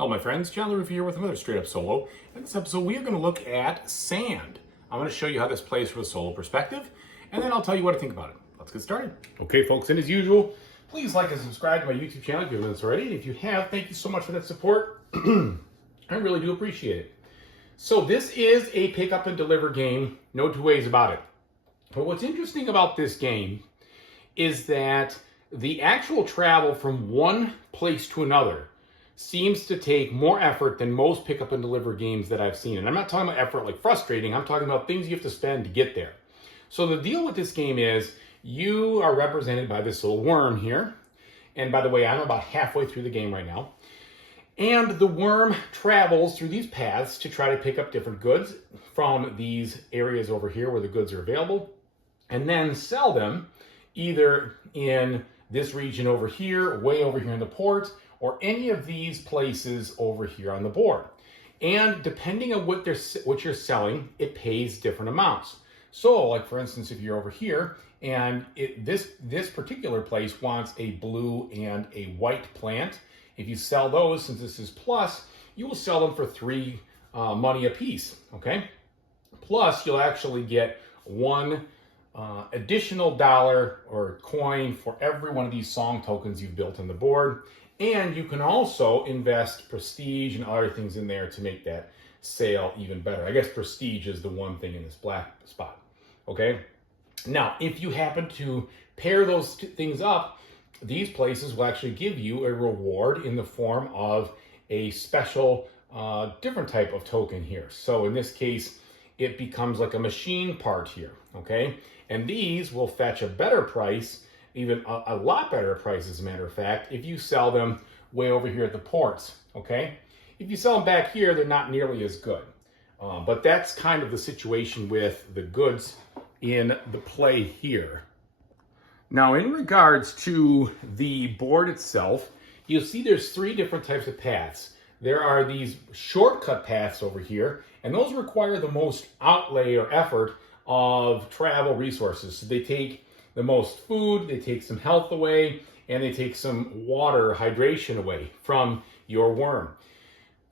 Hello my friends, John LaRuffa here with another straight up solo. In this episode we are going to look at sand. I'm going to show you how this plays from a solo perspective, and then I'll tell you what I think about it. Let's get started. Okay folks, and as usual, please like and subscribe to my YouTube channel if you haven't done this already. And if you have, thank you so much for that support. I really do appreciate it. So this is a pick up and deliver game, no two ways about it. But what's interesting about this game is that the actual travel from one place to another seems to take more effort than most pick up and deliver games that I've seen. And I'm not talking about effort like frustrating, I'm talking about things you have to spend to get there. So the deal with this game is you are represented by this little worm here. And by the way, I'm about halfway through the game right now. And the worm travels through these paths to try to pick up different goods from these areas over here where the goods are available, and then sell them either in this region over here, way over here in the port, or any of these places over here on the board. And depending on what you're selling, it pays different amounts. So like for instance, if you're over here and this particular place wants a blue and a white plant, if you sell those, since this is plus, you will sell them for 3 money a piece, okay? Plus you'll actually get 1 additional dollar or coin for every one of these song tokens you've built on the board. And you can also invest prestige and other things in there to make that sale even better. I guess prestige is the one thing in this black spot, okay? Now, if you happen to pair those things up, these places will actually give you a reward in the form of a special, different type of token here. So in this case, it becomes like a machine part here, okay? And these will fetch a better price, even a lot better price, as a matter of fact, if you sell them way over here at the ports, okay? If you sell them back here, they're not nearly as good. But that's kind of the situation with the goods in the play here. Now, in regards to the board itself, you'll see there's 3 different types of paths. There are these shortcut paths over here, and those require the most outlay or effort of travel resources. So they take the most food, they take some health away, and they take some water, hydration away from your worm.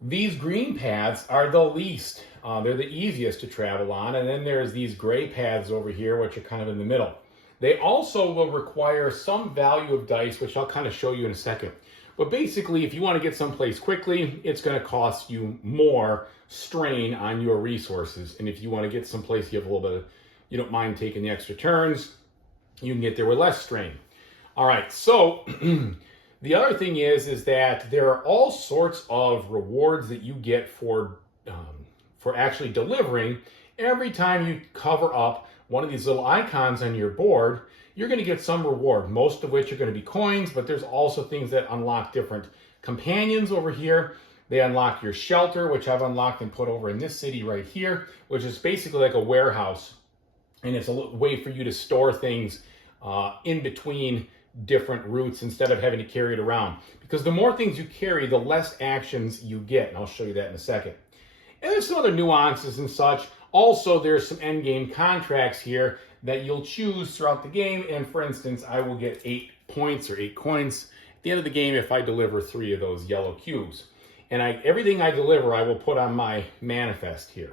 These green paths are the least. They're the easiest to travel on, and then there's these gray paths over here, which are kind of in the middle. They also will require some value of dice, which I'll kind of show you in a second. But basically, if you want to get someplace quickly, it's going to cost you more strain on your resources. And if you want to get someplace you have a little bit of, you don't mind taking the extra turns, you can get there with less strain. All right, so the other thing is that there are all sorts of rewards that you get for actually delivering. Every time you cover up one of these little icons on your board, you're going to get some reward, most of which are going to be coins, but there's also things that unlock different companions over here. They unlock your shelter, which I've unlocked and put over in this city right here, which is basically like a warehouse. And it's a way for you to store things in between different routes instead of having to carry it around. Because the more things you carry, the less actions you get. And I'll show you that in a second. And there's some other nuances and such. Also, there's some end game contracts here that you'll choose throughout the game. And for instance, I will get 8 points or 8 coins at the end of the game if I deliver 3 of those yellow cubes. And everything I deliver, I will put on my manifest here.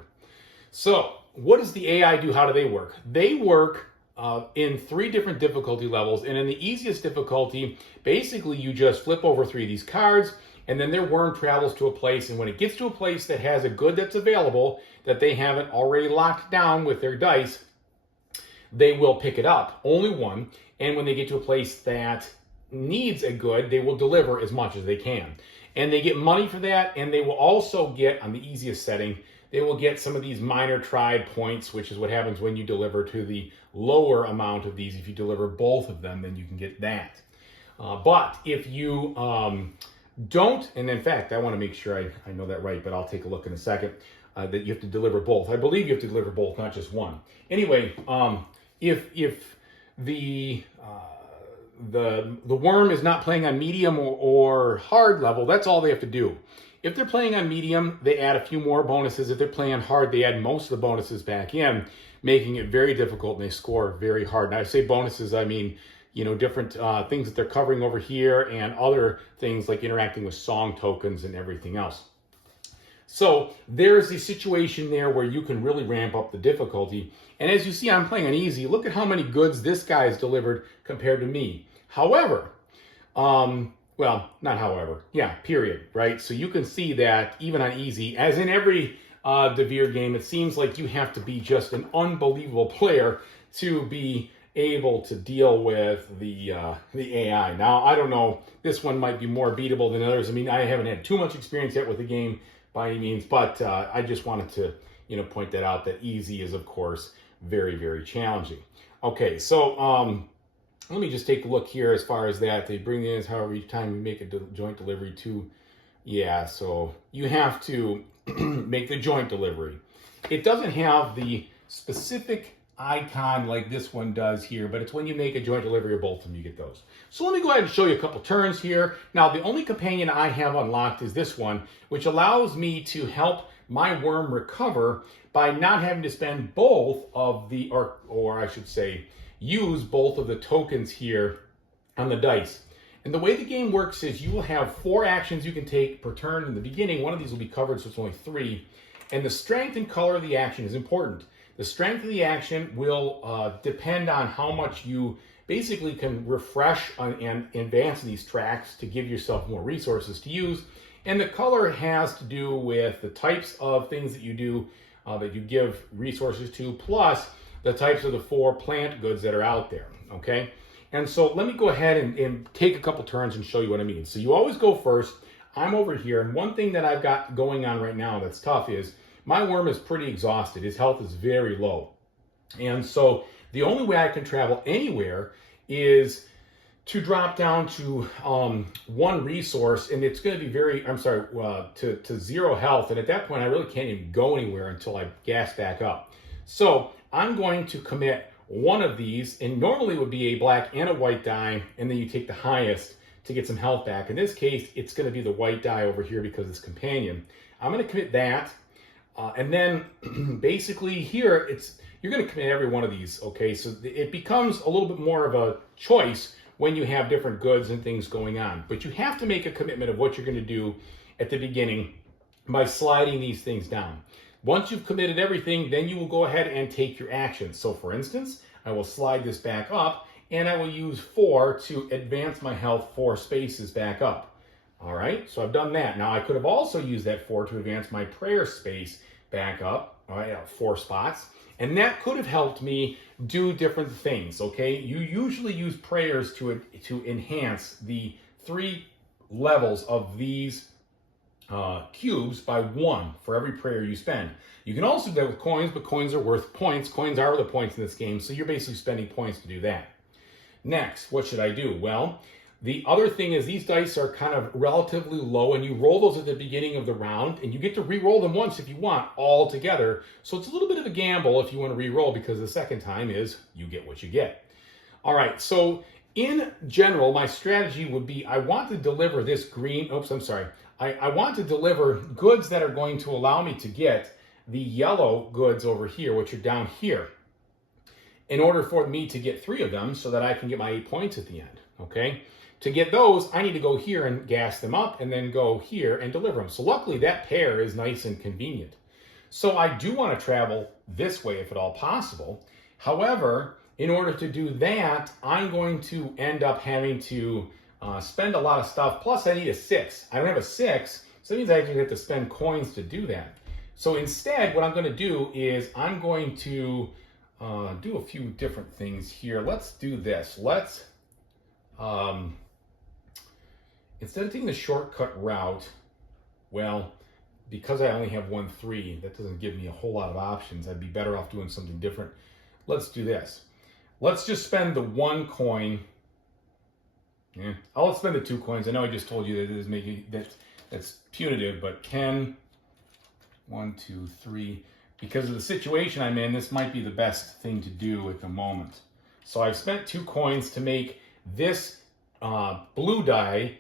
So what does the AI do? How do they work? They work in 3 different difficulty levels. And in the easiest difficulty, basically you just flip over 3 of these cards, and then their worm travels to a place. And when it gets to a place that has a good that's available, that they haven't already locked down with their dice, they will pick it up, only one. And when they get to a place that needs a good, they will deliver as much as they can. And they get money for that, and they will also get, on the easiest setting, they will get some of these minor tried points, which is what happens when you deliver to the lower amount of these. If you deliver both of them, then you can get that. But if you don't, and in fact, I want to make sure I know that right, but I'll take a look in a second, that you have to deliver both. I believe you have to deliver both, not just one. Anyway, if the worm is not playing on medium or hard level, that's all they have to do. If they're playing on medium, they add a few more bonuses. If they're playing on hard, they add most of the bonuses back in, making it very difficult, and they score very hard. And I say bonuses, I mean different things that they're covering over here, and other things like interacting with song tokens and everything else. So there's a situation there where you can really ramp up the difficulty. And as you see, I'm playing on easy. Look at how many goods this guy has delivered compared to me. However, well, not however, yeah, period, right? So you can see that even on easy, as in every Devere game, it seems like you have to be just an unbelievable player to be able to deal with the AI. Now, I don't know, this one might be more beatable than others. I mean, I haven't had too much experience yet with the game by any means, but I just wanted to, point that out, that easy is, of course, very, very challenging. Okay, so let me just take a look here as far as that. They bring in, however, each time you make a joint delivery to, yeah, so you have to make the joint delivery. It doesn't have the specific icon like this one does here, but it's when you make a joint delivery of both of them, you get those. So let me go ahead and show you a couple turns here. Now, the only companion I have unlocked is this one, which allows me to help my worm recover by not having to spend both of the, or I should say, use both of the tokens here on the dice. And the way the game works is you will have 4 actions you can take per turn in the beginning. One of these will be covered, so it's only 3. And the strength and color of the action is important. The strength of the action will depend on how much you basically can refresh and advance these tracks to give yourself more resources to use. And the color has to do with the types of things that you do, that you give resources to, plus the types of the 4 plant goods that are out there, okay? And so let me go ahead and take a couple turns and show you what I mean. So you always go first. I'm over here, and one thing that I've got going on right now that's tough is my worm is pretty exhausted. His health is very low. And so the only way I can travel anywhere is to drop down to 1 resource, and it's going to be to 0 health. And at that point, I really can't even go anywhere until I gas back up. So I'm going to commit one of these, and normally it would be a black and a white die, and then you take the highest to get some health back. In this case, it's going to be the white die over here because it's companion. I'm going to commit that. And then basically here, you're going to commit every one of these, okay? So it becomes a little bit more of a choice when you have different goods and things going on. But you have to make a commitment of what you're going to do at the beginning by sliding these things down. Once you've committed everything, then you will go ahead and take your actions. So for instance, I will slide this back up, and I will use 4 to advance my health 4 spaces back up. All right, so I've done that. Now I could have also used that 4 to advance my prayer space back up, all right, 4 spots. And that could have helped me do different things, okay? You usually use prayers to enhance the 3 levels of these cubes by 1 for every prayer you spend. You can also do that with coins, but coins are worth points. Coins are the points in this game, so you're basically spending points to do that. Next, what should I do? Well, the other thing is these dice are kind of relatively low, and you roll those at the beginning of the round, and you get to re-roll them once if you want, all together. So it's a little bit of a gamble if you want to re-roll, because the second time is you get what you get. All right, so in general, my strategy would be I want to deliver this green, I want to deliver goods that are going to allow me to get the yellow goods over here, which are down here, in order for me to get 3 of them so that I can get my 8 points at the end, okay? To get those, I need to go here and gas them up and then go here and deliver them. So luckily that pair is nice and convenient. So I do want to travel this way if at all possible. However, in order to do that, I'm going to end up having to spend a lot of stuff. Plus I need a 6. I don't have a 6, so that means I actually have to spend coins to do that. So instead, what I'm going to do is I'm going to do a few different things here. Let's do this. Let's... instead of taking the shortcut route, well, because I only have 1 3, that doesn't give me a whole lot of options. I'd be better off doing something different. Let's do this. Let's just spend the 1 coin. Yeah, I'll spend the 2 coins. I know I just told you that it is making that's punitive, but 10, 1, 2, 3. Because of the situation I'm in, this might be the best thing to do at the moment. So I've spent 2 coins to make this blue die.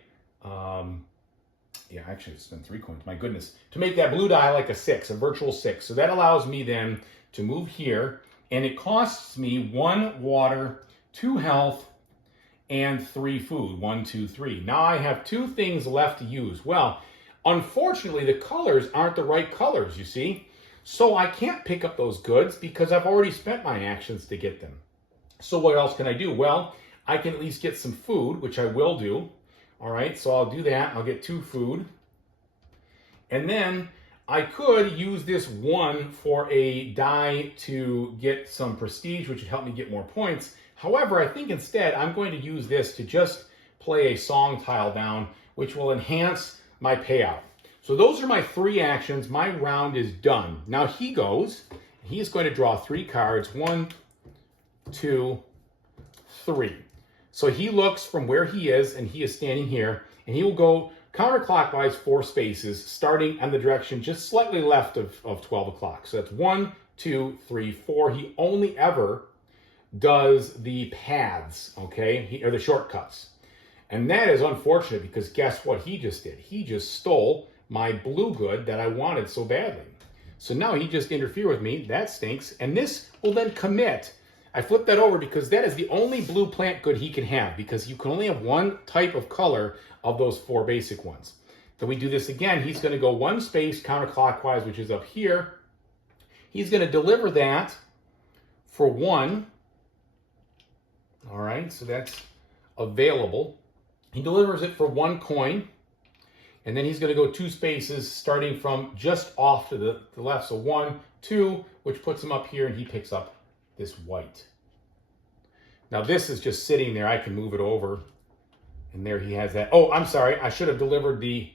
Yeah, actually, I spent 3 coins. My goodness, to make that blue die like a 6, a virtual 6. So that allows me then to move here, and it costs me 1 water, 2 health, and 3 food. 1, 2, 3. Now I have 2 things left to use. Well, unfortunately, the colors aren't the right colors, you see. So I can't pick up those goods because I've already spent my actions to get them. So what else can I do? Well, I can at least get some food, which I will do. All right, so I'll do that. I'll get 2 food. And then I could use this 1 for a die to get some prestige, which would help me get more points. However, I think instead I'm going to use this to just play a song tile down, which will enhance my payout. So those are my 3 actions. My round is done. Now he goes. He's going to draw 3 cards. 1, 2, 3. So he looks from where he is, and he is standing here, and he will go counterclockwise 4 spaces, starting on the direction just slightly left of 12 o'clock. So that's 1, 2, 3, 4. He only ever does the paths, okay, or the shortcuts. And that is unfortunate because guess what he just did? He just stole my blue good that I wanted so badly. So now he just interfered with me. That stinks. And this will then commit. I flipped that over because that is the only blue plant good he can have, because you can only have 1 type of color of those 4 basic ones. Then we do this again. He's going to go 1 space counterclockwise, which is up here. He's going to deliver that for 1. All right, so that's available. He delivers it for 1 coin, and then he's going to go 2 spaces starting from just off to the left. So 1, 2, which puts him up here, and he picks up this white. Now this is just sitting there. I can move it over, and there he has that. Oh, I'm sorry. I should have delivered the...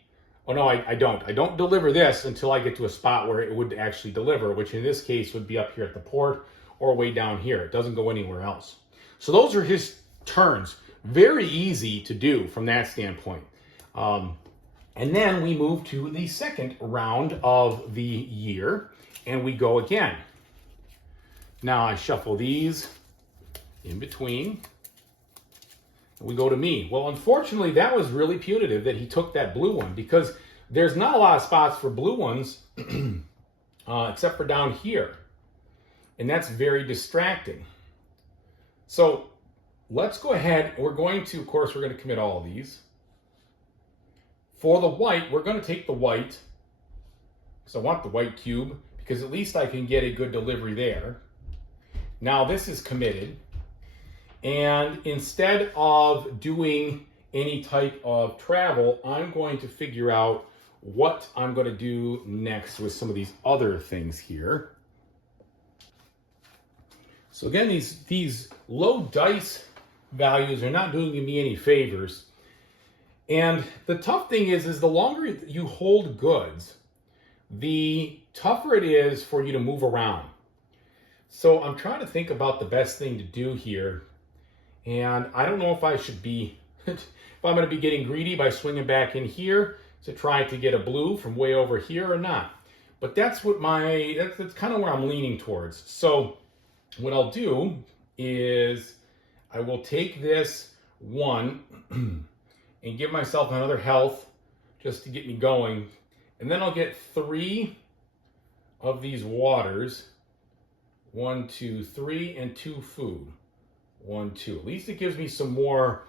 Oh, no, I don't. I don't deliver this until I get to a spot where it would actually deliver, which in this case would be up here at the port or way down here. It doesn't go anywhere else. So those are his turns. Very easy to do from that standpoint. And then we move to the second round of the year, and we go again. Now I shuffle these in between. We go to me. Well, unfortunately, that was really punitive that he took that blue one, because there's not a lot of spots for blue ones except for down here. And that's very distracting. So let's go ahead. We're going to, of course, we're going to commit all of these. For the white, we're going to take the white, because I want the white cube, because at least I can get a good delivery there. Now this is committed. And instead of doing any type of travel, I'm going to figure out what I'm going to do next with some of these other things here. So again, these low dice values are not doing me any favors. And the tough thing is the longer you hold goods, the tougher it is for you to move around. So I'm trying to think about the best thing to do here. And I don't know if I should be, if I'm going to be getting greedy by swinging back in here to try to get a blue from way over here or not. But that's what that's kind of where I'm leaning towards. So what I'll do is I will take this 1 and give myself another health just to get me going. And then I'll get 3 of these waters. 1, 2, 3, and 2 food. 1, 2. At least it gives me some more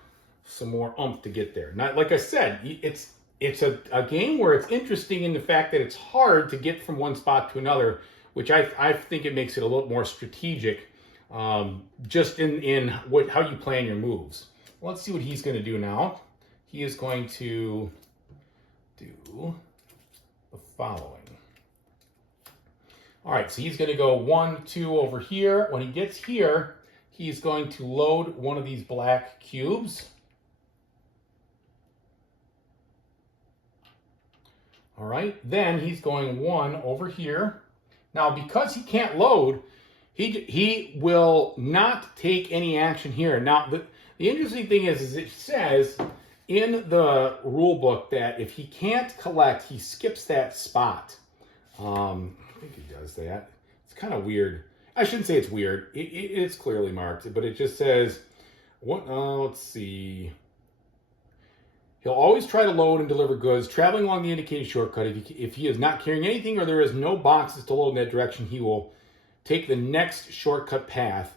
oomph to get there. Not, like I said, it's a game where it's interesting in the fact that it's hard to get from one spot to another, which I think it makes it a little more strategic, just in how you plan your moves. Well, let's see what he's going to do now. He is going to do the following. All right, so he's going to go 1, 2 over here. When he gets here, he's going to load one of these black cubes. All right, then he's going 1 over here. Now, because he can't load, he will not take any action here. Now, the interesting thing is it says in the rule book that if he can't collect, he skips that spot. I think he does that. It's kind of weird. I shouldn't say it's weird. It's clearly marked, but it just says, let's see. He'll always try to load and deliver goods, traveling along the indicated shortcut. If he is not carrying anything or there is no boxes to load in that direction, he will take the next shortcut path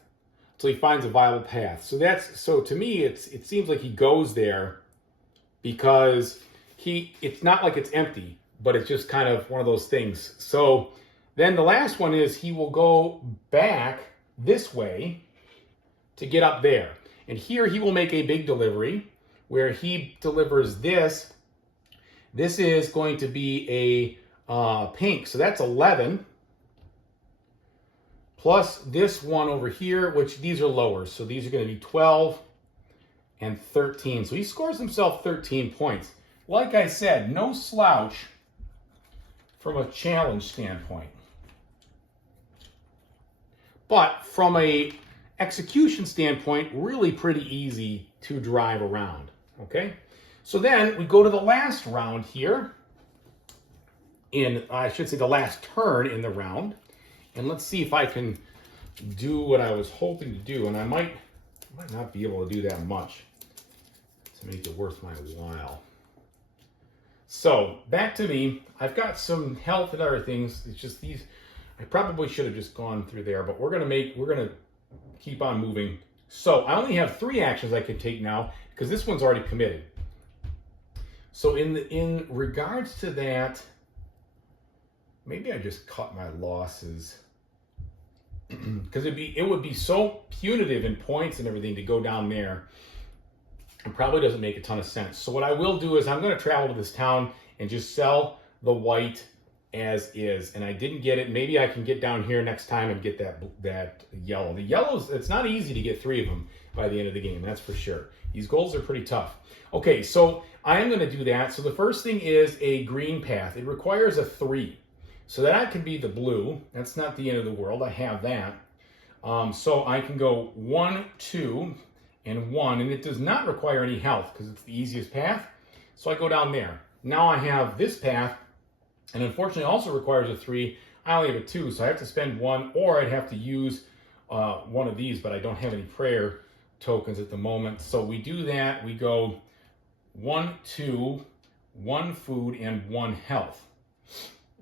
until he finds a viable path. So to me, it seems like he goes there because it's not like it's empty, but it's just kind of one of those things. So then the last one is he will go back this way to get up there. And here he will make a big delivery where he delivers this. This is going to be a pink, so that's 11. Plus this one over here, which these are lower. So these are going to be 12 and 13. So he scores himself 13 points. Like I said, no slouch from a challenge standpoint. But from a execution standpoint, really pretty easy to drive around, okay? So then we go to the last round here, I should say the last turn in the round, and let's see if I can do what I was hoping to do, and I might not be able to do that much to make it worth my while. So back to me. I've got some health and other things. It's just these. I probably should have just gone through there, but we're gonna keep on moving. So I only have 3 actions I can take now because this one's already committed. So in regards to that, maybe I just cut my losses because it would be so punitive in points and everything to go down there. It probably doesn't make a ton of sense. So what I will do is I'm going to travel to this town and just sell the white as is. And I didn't get it. Maybe I can get down here next time and get that yellow. The yellows, it's not easy to get 3 of them by the end of the game, that's for sure. These goals are pretty tough. Okay, so I am going to do that. So the first thing is a green path. It requires a 3. So that can be the blue. That's not the end of the world. I have that. So I can go 1, 2, and 1. And it does not require any health because it's the easiest path. So I go down there. Now I have this path. And unfortunately also requires a 3. I only have a 2. So I have to spend 1. Or I'd have to use one of these. But I don't have any prayer tokens at the moment. So we do that. We go 1, 2, 1 food, and 1 health.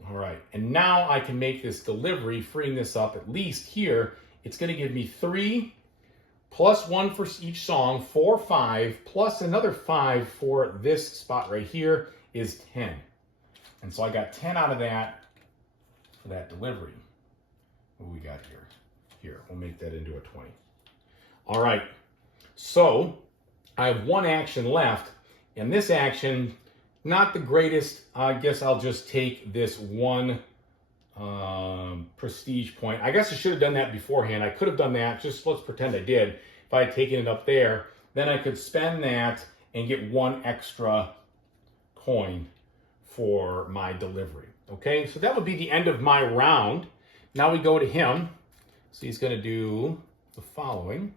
All right, and now I can make this delivery, freeing this up at least here. It's going to give me 3 plus 1 for each song, 4, 5, plus another 5 for this spot right here is 10. And so I got 10 out of that for that delivery. What do we got here? Here, we'll make that into a 20. All right, so I have 1 action left, and this action, not the greatest. I guess I'll just take this 1 prestige point. I guess I should have done that beforehand. I could have done that. Just let's pretend I did. If I had taken it up there, then I could spend that and get 1 extra coin for my delivery. Okay, so that would be the end of my round. Now we go to him. So he's going to do the following.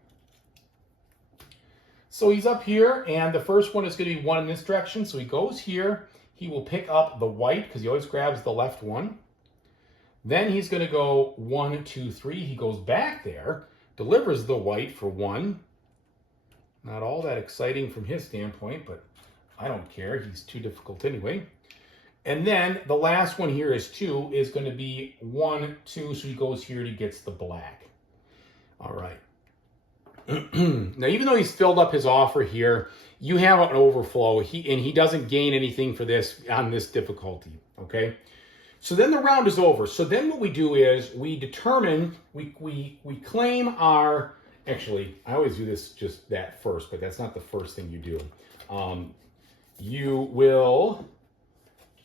So he's up here, and the first one is going to be 1 in this direction. So he goes here. He will pick up the white because he always grabs the left one. Then he's going to go 1, 2, 3. He goes back there, delivers the white for 1. Not all that exciting from his standpoint, but I don't care. He's too difficult anyway. And then the last one here is 2, is going to be 1, 2. So he goes here and he gets the black. All right. Now, even though he's filled up his offer here, you have an overflow. He doesn't gain anything for this on this difficulty. Okay. So then the round is over. So then what we do is we determine, we claim our, actually, I always do this just that first, but that's not the first thing you do. You will,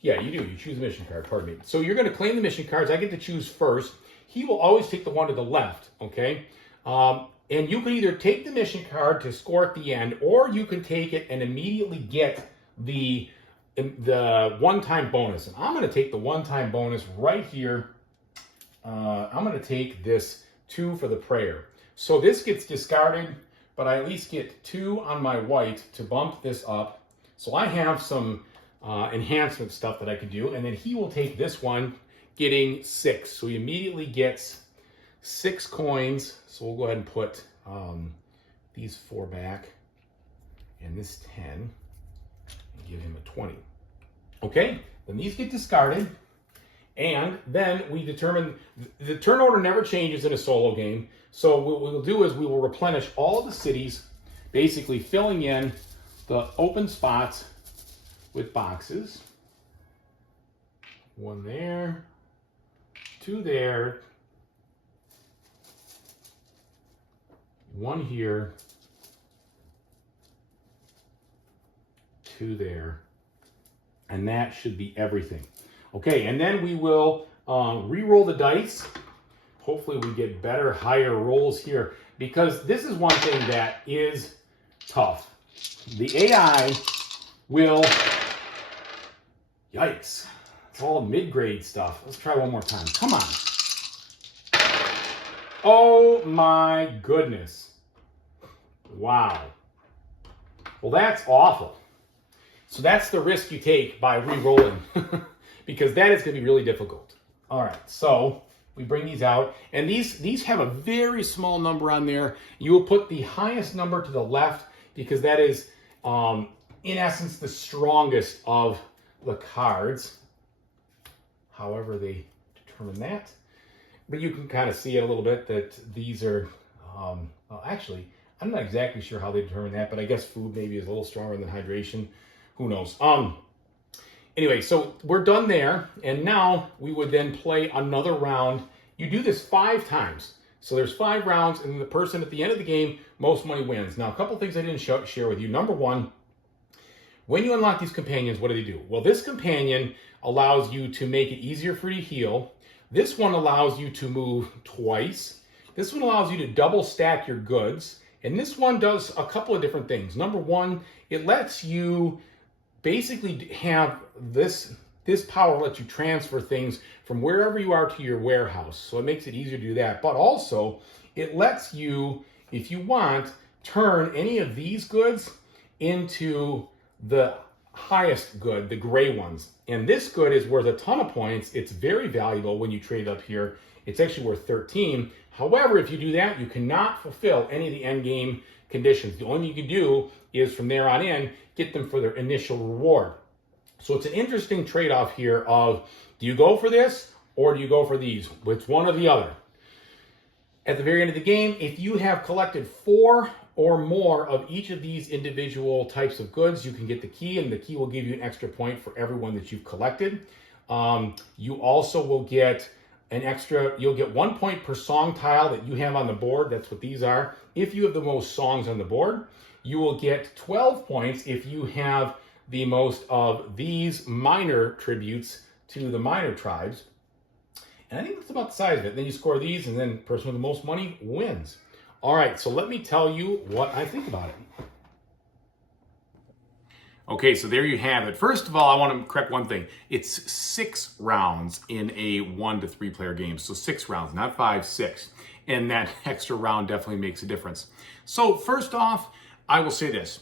yeah, you do. You choose a mission card, pardon me. So you're going to claim the mission cards. I get to choose first. He will always take the one to the left, okay? And you can either take the mission card to score at the end, or you can take it and immediately get the one-time bonus. And I'm going to take the one-time bonus right here. I'm going to take this 2 for the prayer. So this gets discarded, but I at least get 2 on my white to bump this up. So I have some enhancement stuff that I can do. And then he will take this one, getting 6. So he immediately gets 6 coins. So we'll go ahead and put these 4 back and this 10 and give him a 20. Okay, then these get discarded. And then we determine the turn order never changes in a solo game. So what we'll do is we will replenish all of the cities, basically filling in the open spots with boxes. One there, two there, one here, two there, and that should be everything. Okay, and then we will re-roll the dice. Hopefully we get better, higher rolls here, because this is one thing that is tough. The AI will, yikes, it's all mid-grade stuff. Let's try one more time. Come on. Oh my goodness. Wow. Well, that's awful. So that's the risk you take by re-rolling, because that is going to be really difficult. All right, so we bring these out, and these have a very small number on there. You will put the highest number to the left, because that is, in essence, the strongest of the cards. However they determine that. But you can kind of see it a little bit that these are, well, actually, I'm not exactly sure how they determine that, but I guess food maybe is a little stronger than hydration. Who knows? Anyway, so we're done there, and now we would then play another round. You do this 5 times. So there's 5 rounds, and the person at the end of the game, most money wins. Now, a couple things I didn't share with you. Number one, when you unlock these companions, what do they do? Well, this companion allows you to make it easier for you to heal. This one allows you to move twice. This one allows you to double stack your goods. And this one does a couple of different things. Number one, it lets you basically have this power lets you transfer things from wherever you are to your warehouse. So it makes it easier to do that. But also, it lets you, if you want, turn any of these goods into the highest good, the gray ones. And this good is worth a ton of points. It's very valuable when you trade up here. It's actually worth 13. However, if you do that, you cannot fulfill any of the end game conditions. The only thing you can do is from there on in, get them for their initial reward. So it's an interesting trade-off here of, do you go for this or do you go for these? It's one or the other. At the very end of the game, if you have collected 4 or more of each of these individual types of goods, you can get the key, and the key will give you an extra point for every one that you've collected. You also will get you'll get 1 point per song tile that you have on the board. That's what these are. If you have the most songs on the board, you will get 12 points if you have the most of these minor tributes to the minor tribes. And I think that's about the size of it. Then you score these, and then the person with the most money wins. All right, so let me tell you what I think about it. Okay, so there you have it. First of all, I want to correct one thing. It's 6 rounds in a 1 to 3 player game. So 6 rounds, not 5, 6. And that extra round definitely makes a difference. So first off, I will say this.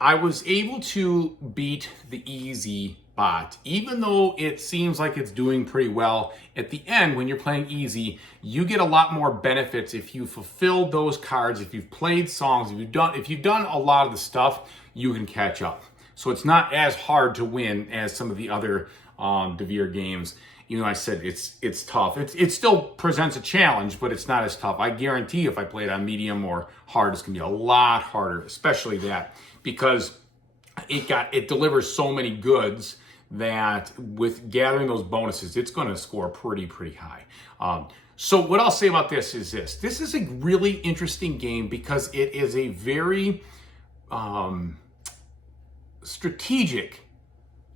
I was able to beat the easy bot, even though it seems like it's doing pretty well. At the end, when you're playing easy, you get a lot more benefits if you fulfilled those cards, if you've played songs, if you've done a lot of the stuff, you can catch up. So it's not as hard to win as some of the other DeVere games. You know, I said it's tough. It still presents a challenge, but it's not as tough. I guarantee if I play it on medium or hard, it's gonna be a lot harder, especially that, because it delivers so many goods that with gathering those bonuses, it's going to score pretty high. So what I'll say about this is this. This is a really interesting game because it is a very strategic,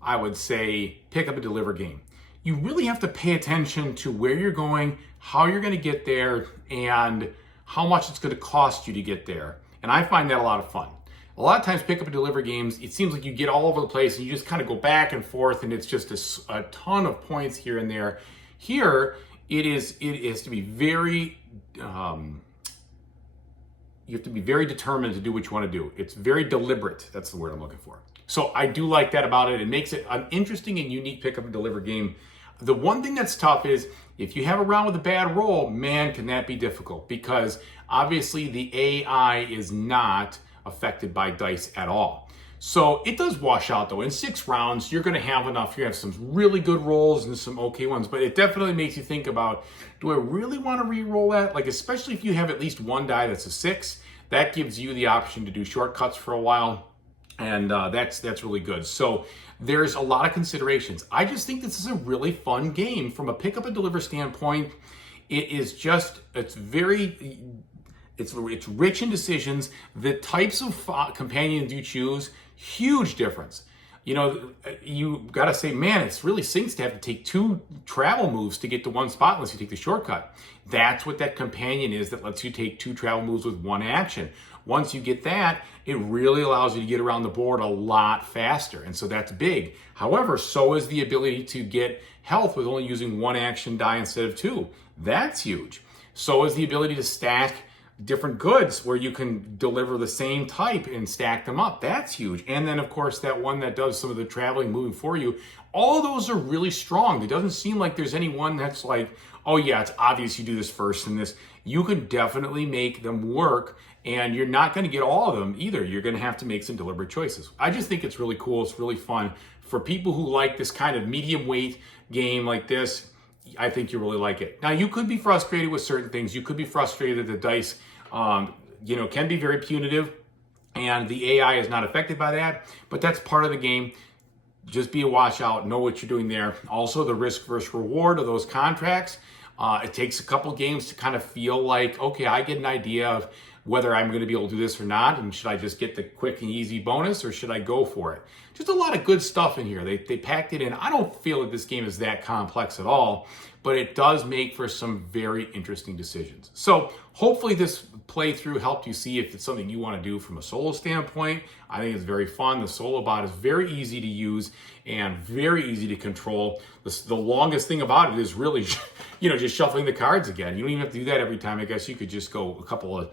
I would say, pick up and deliver game. You really have to pay attention to where you're going, how you're going to get there, and how much it's going to cost you to get there. And I find that a lot of fun. A lot of times pick up and deliver games, it seems like you get all over the place and you just kind of go back and forth, and it's just a ton of points here and there. Here, it is to be very, you have to be very determined to do what you want to do. It's very deliberate. That's the word I'm looking for. So I do like that about it. It makes it an interesting and unique pick up and deliver game. The one thing that's tough is if you have a round with a bad roll, man, can that be difficult, because obviously the AI is not affected by dice at all. So it does wash out though. In 6 rounds, you're going to have enough. You have some really good rolls and some okay ones, but it definitely makes you think about, do I really want to re-roll that? Like, especially if you have at least one die that's a 6, that gives you the option to do shortcuts for a while. And that's really good. So there's a lot of considerations. I just think this is a really fun game from a pick up and deliver standpoint. It is just, it's rich in decisions. The types of companions you choose, huge difference. You know, you got to say, man, it's really sinks to have to take 2 travel moves to get to one spot unless you take the shortcut. That's what that companion is that lets you take 2 travel moves with 1 action. Once you get that, it really allows you to get around the board a lot faster. And so that's big. However, so is the ability to get health with only using 1 action die instead of 2. That's huge. So is the ability to stack different goods where you can deliver the same type and stack them up. That's huge. And then of course that one that does some of the traveling moving for you. All those are really strong. It doesn't seem like there's any one that's like, oh yeah, it's obvious you do this first and this. You can definitely make them work, and you're not going to get all of them either. You're going to have to make some deliberate choices. I just think it's really cool. It's really fun. For people who like this kind of medium weight game like this, I think you really like it. Now, you could be frustrated with certain things. You could be frustrated that the dice, can be very punitive, and the AI is not affected by that, but that's part of the game. Just be a watch out, know what you're doing there. Also, the risk versus reward of those contracts. It takes a couple games to kind of feel like, okay, I get an idea of whether I'm going to be able to do this or not, and should I just get the quick and easy bonus, or should I go for it? Just a lot of good stuff in here. They packed it in. I don't feel that this game is that complex at all, but it does make for some very interesting decisions. So hopefully this playthrough helped you see if it's something you want to do from a solo standpoint. I think it's very fun. The solo bot is very easy to use and very easy to control. The longest thing about it is really, just shuffling the cards again. You don't even have to do that every time. I guess you could just go a couple of,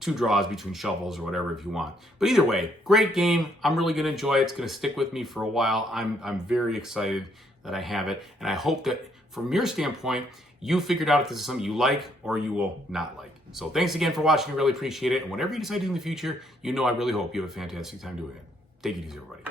2 draws between shuffles or whatever if you want. But either way, great game. I'm really going to enjoy it. It's going to stick with me for a while. I'm very excited that I have it. And I hope that from your standpoint, you figured out if this is something you like or you will not like. So thanks again for watching. I really appreciate it. And whatever you decide to do in the future, I really hope you have a fantastic time doing it. Take it easy, everybody.